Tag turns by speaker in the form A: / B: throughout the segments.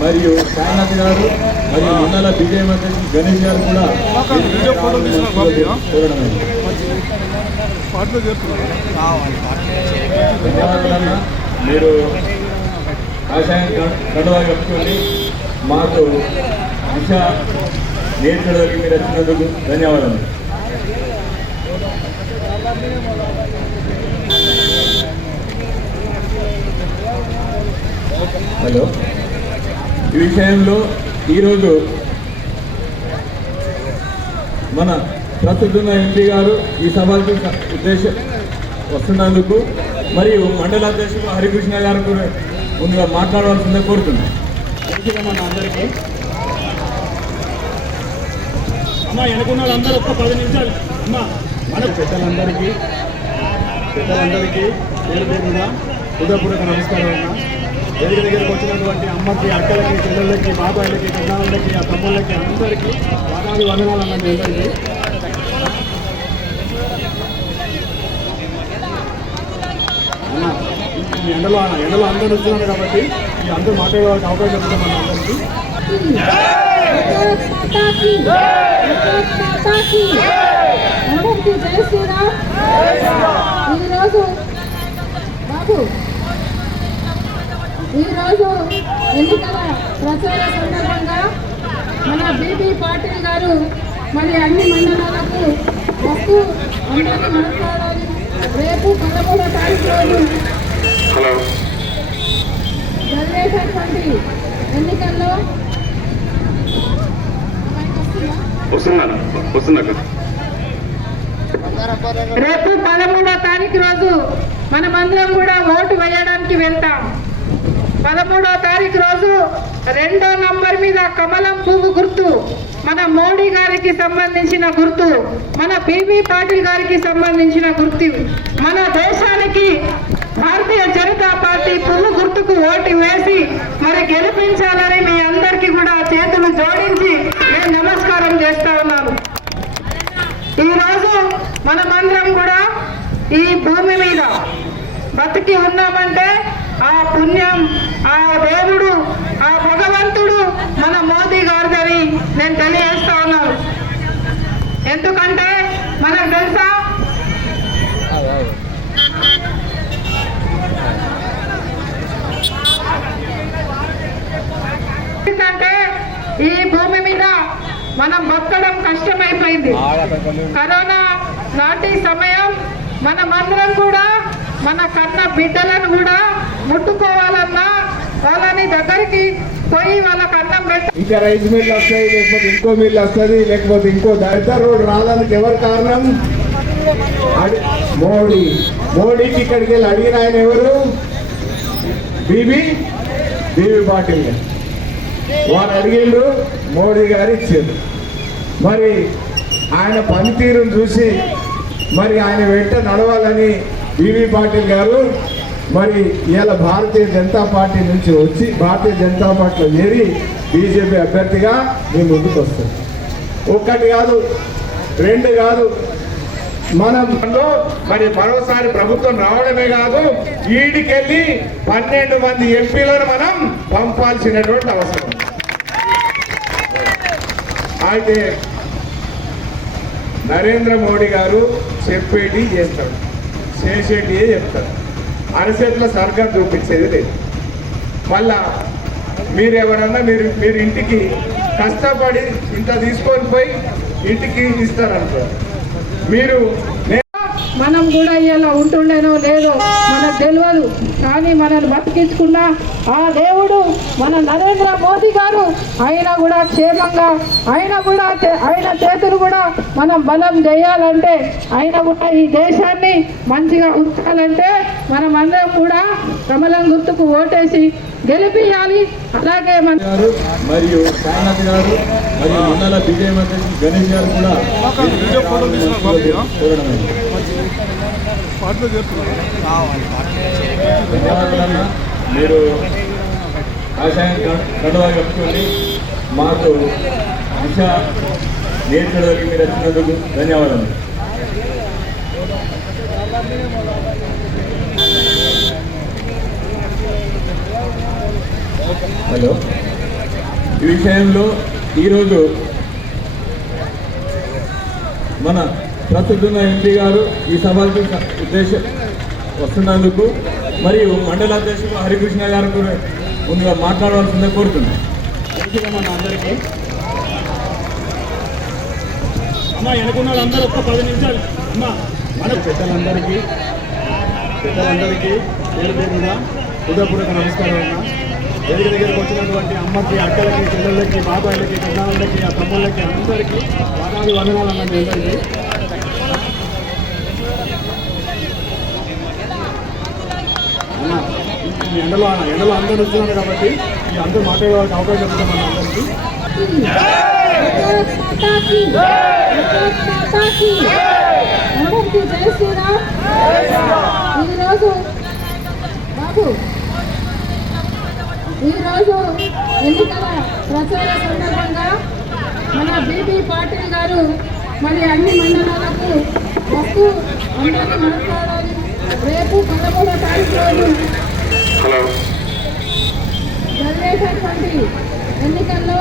A: మరియు సాయినాథ్ గారు మరియు మండల బీజేపీ అధ్యక్షుడు గణేష్ గారు కూడా మీరు ఆశయం కండువా కప్పుకొని మాకు దిశ నేర్చుకోవడానికి మీరు వచ్చినందుకు ధన్యవాదాలు. హలో. విషయంలో ఈరోజు మన ప్రస్తుతం ఎంపీ గారు ఈ సభకు ఉద్దేశం వస్తున్నందుకు మరియు మండల అధ్యక్షుడు హరికృష్ణ గారు కూడా ముందుగా మాట్లాడవలసిందే కోరుతున్నాం.
B: మన అందరికీ. అమ్మ వెనుకున్న వాళ్ళందరూ ఒక్క పది నిమిషాలు. అమ్మ మన పెద్దలందరికీ పెద్దలందరికీ పేరు పేరున హృదయపూర్వక నమస్కారం అన్న వేదిక దగ్గరకు వచ్చినటువంటి అమ్మకి అక్కలకి చెల్లెళ్ళకి బాబాయిలకి పెద్దవాళ్ళకి ఆ తమ్ముళ్ళకి అందరికీ వాదాది వందనాలు అన్నది మీ ఈ ఎండలో ఎండలో అందరూ వస్తున్నారు కాబట్టి ఈ అందరూ మాట్లాడడానికి అవకాశం ఉంటుంది మన అందరికీ.
C: అందరికీ జై శ్రీరామ్. ఈరోజు బాబు ఈరోజు ఎన్నికల ప్రచార సందర్భంగా మన బీబీ పాటిల్ గారు మరి అన్ని మండలాలకు వస్తూ అందరినీ మాట్లాడాలి రేపు పదమూడో తారీఖు రోజు జరిగేటటువంటి ఎన్నికల్లో రేపు పదమూడో తారీఖు రోజు మనమందరం కూడా ఓటు వేయడానికి వెళ్తాం. పదమూడో తారీఖు రోజు రెండో నంబర్ మీద కమలం పువ్వు గుర్తు. మన మోడీ గారికి సంబంధించిన గుర్తు. మన పివి పాటిల్ గారికి సంబంధించిన గుర్తు. మన దేశానికి భారతీయ జనతా పార్టీ పువ్వు గుర్తుకు ఓటు వేసి మరి గెలిపించాలని మీ అందరికీ కూడా చేతులు జోడించి నేను నమస్కారం చేస్తా ఉన్నాను. ఈ రోజు మనమందరం కూడా ఈ భూమి మీద బతికి ఉన్నామంటే ఆ పుణ్యం ఆ దేవుడు ఆ భగవంతుడు మన మోదీ గారిదని నేను తెలియజేస్తా ఉన్నాను. ఎందుకంటే మనకు తెలుసా? ఎందుకంటే ఈ భూమి మీద మనం బతకడం కష్టమైపోయింది. కరోనా నాటి సమయం మనమందరం కూడా మన కన్న బిడ్డలను కూడా ముట్టుకోవాలన్నా వాళ్ళని దగ్గరికి పోయి వాళ్ళకి అన్నం పెట్టి
D: ఇంకా రైస్ మిల్ వస్తాయి లేకపోతే ఇంకో మిల్ వస్తుంది లేకపోతే ఇంకో దళిత రోడ్ రావడానికి ఎవరు కారణం? అడి- మోడీ. మోడీకి ఇక్కడికి వెళ్ళి అడిగిన ఆయన ఎవరు? B B? B B Patil. గారు. వారు అడిగిండ్రు మోడీ గారు ఇచ్చారు మరి ఆయన పనితీరును చూసి మరి ఆయన వెంట నడవాలని బీబీ పాటిల్ గారు మరి ఇవాళ భారతీయ జనతా పార్టీ నుంచి వచ్చి భారతీయ జనతా పార్టీలో చేరి బీజేపీ అభ్యర్థిగా మీ ముందుకు వస్తారు ఒక్కటి కాదు రెండు కాదు మనం మరి మరోసారి ప్రభుత్వం రావడమే కాదు ఈడికెళ్ళి పన్నెండు మంది ఎంపీలను మనం పంపాల్సినటువంటి అవసరం. అయితే నరేంద్ర మోడీ గారు చెప్పేటి చేస్తాడు చేసేటియే చెప్తాడు అరచేతిలో సర్కార్ చూపించేది లేదు. మళ్ళా మీరు ఎవరన్నా మీరు మీరు ఇంటికి కష్టపడి ఇంత తీసుకొని పోయి ఇంటికి ఇస్తారనుకో. మీరు
C: మనం కూడా ఇలా ఉంటుండేనో లేదో మనకు తెలియదు కానీ మనల్ని బతికించుకున్న ఆ దేవుడు మన నరేంద్ర మోదీ గారు ఆయన కూడా క్షేమంగా ఆయన కూడా ఆయన చేతులు కూడా మనం బలం చేయాలంటే ఆయన కూడా ఈ దేశాన్ని మంచిగా ఉంచాలంటే మనం అందరం కూడా కమలం గుర్తుకు ఓటేసి గెలిపియాలి. అలాగే మన
A: గారు మరియు సాయినాథ్ గారు మరియు మండల బీజేపీ అధ్యక్షుడు గణేష్ గారు కూడా చూడడమైంది ధన్యవాదాలన్న మీరు ఆశయం కండువా కప్పుకొని మాకు దిశ నేర్చుకోవడానికి మీరు వచ్చినందుకు ధన్యవాదాలు హలో. ఈ విషయంలో ఈరోజు మన ప్రస్తుతున్న ఎంపీ గారు ఈ సభకు ఉద్దేశం వస్తున్నందుకు మరియు మండల అధ్యక్షుడు హరికృష్ణ గారు కూడా ముందుగా మాట్లాడవలసిందే కోరుతున్నాను.
B: మంచిదమ్మా అందరికీ. అమ్మ వెనుకున్న వాళ్ళందరూ ఒక్క పది నిమిషాలు. అమ్మ మన పెద్దలందరికీ పెద్దలందరికీ పేరు పేరుగా హృదయపూర్వక నమస్కారం అన్న వేదిక దగ్గరకు వచ్చినటువంటి అమ్మకి అక్కలకి చెల్లెళ్ళకి బాబాయిలకి పెద్దవాళ్ళకి ఆ తమ్ముళ్ళకి అందరికీ వాదాది వందనాలు అన్న మీ అందరికీ అన్న ఈ ఎండలో ఎండలో అందరూ వస్తున్నారు కాబట్టి ఈ అందరూ మాట్లాడే అవకాశం ఉంటుంది మన అందరికీ
C: అందరికీ జై శ్రీరామ్ ఈరోజు బాబు ఈరోజు ఎన్నికల ప్రచార సందర్భంగా మన బీబీ పాటిల్ గారు మరి అన్ని మండలాలకు వస్తూ అందరినీ మనస్కారాలు రేపు పదమూడో తారీఖు రోజు జరిగేటటువంటి ఎన్నికల్లో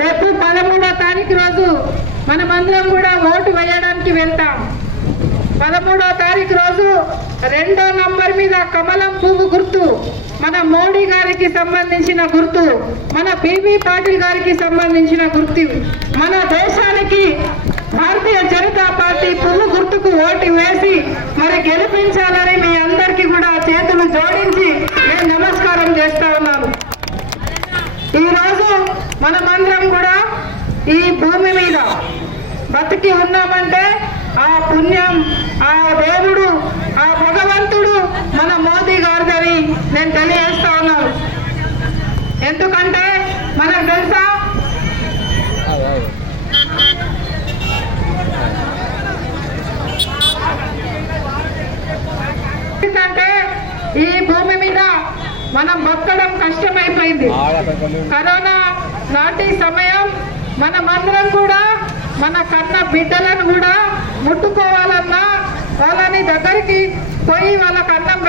C: రేపు పదమూడో తారీఖు రోజు మనమందరం కూడా ఓటు వేయడానికి వెళ్తాం. పదమూడో తారీఖు రోజు రెండో నంబర్ మీద కమలం పువ్వు గుర్తు. మన మోడీ గారికి సంబంధించిన గుర్తు. మన బీబీ పాటిల్ గారికి సంబంధించిన గుర్తు. మన దేశానికి భారతీయ జనతా పార్టీ పువ్వు గుర్తుకు ఓటు వేసి మరి గెలిపించాలని మీ అందరికీ కూడా చేతులు జోడించి నేను నమస్కారం చేస్తా ఉన్నాను. ఈ రోజు మనమందరం కూడా ఈ భూమి మీద బతికి ఉన్నామంటే ఆ పుణ్యం ఆ దేవుడు ఆ భగవంతుడు మన మోదీ గారిదని నేను తెలియజేస్తా ఉన్నాను. ఎందుకంటే మనకు తెలుసా? ఎందుకంటే ఈ భూమి మీద మనం బతకడం కష్టమైపోయింది. కరోనా నాటి సమయం మనమందరం కూడా మన కన్న బిడ్డలను కూడా ముట్టుకోవాలన్నా వాళ్ళని దగ్గరికి పోయి వాళ్ళకి అన్నం